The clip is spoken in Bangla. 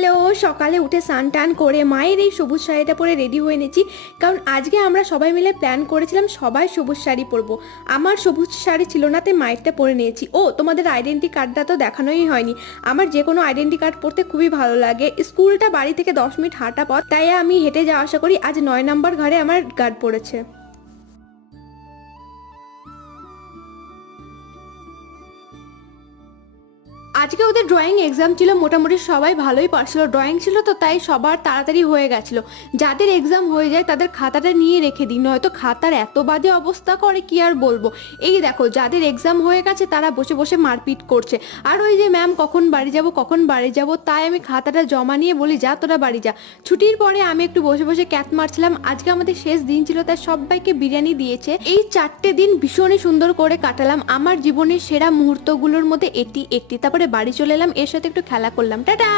হ্যালো, সকালে উঠে স্নান টান করে মায়ের এই সবুজ শাড়িটা পরে রেডি হয়ে নিয়েছি। কারণ আজকে আমরা সবাই মিলে প্ল্যান করেছিলাম সবাই সবুজ শাড়ি পরবো। আমার সবুজ শাড়ি ছিল না, তাই মায়েরটা পরে নিয়েছি। ও তোমাদের আইডেন্টি কার্ডটা তো দেখানোই হয়নি। আমার যে কোনো আইডেন্টি কার্ড পরতে খুবই ভালো লাগে। স্কুলটা বাড়ি থেকে 10 মিনিট হাঁটা পথ, তাই আমি হেঁটে যাওয়া আসা করি। আজ 9 নম্বর ঘরে আমার গার্ড পড়েছে। আজকে ওদের ড্রয়িং এক্সাম ছিল, মোটামুটি সবাই ভালোই পারছিল। ড্রয়িং ছিল তো তাই সবার তাড়াতাড়ি হয়ে গেছিলো। যাদের এক্সাম হয়ে যায় তাদের খাতাটা নিয়ে রেখে দিই, নয়তো খাতার এত বাজে অবস্থা করে কি আর বলবো। এই দেখো, যাদের এক্সাম হয়ে গেছে তারা বসে বসে মারপিট করছে। আর ওই যে ম্যাম কখন বাড়ি যাব কখন বাড়ি যাব, তাই আমি খাতাটা জমা নিয়ে বলি যা তোরা বাড়ি যা। ছুটির পরে আমি একটু বসে বসে ক্যাট মারছিলাম। আজকে আমাদের শেষ দিন ছিল, তাই সবাইকে বিরিয়ানি দিয়েছে। এই 4টে দিন ভীষণই সুন্দর করে কাটালাম। আমার জীবনের সেরা মুহূর্তগুলোর মধ্যে এটি একটি। তারপরে বাড়ি চলে এলাম, এর সাথে একটু খেলা করলাম। টাটা।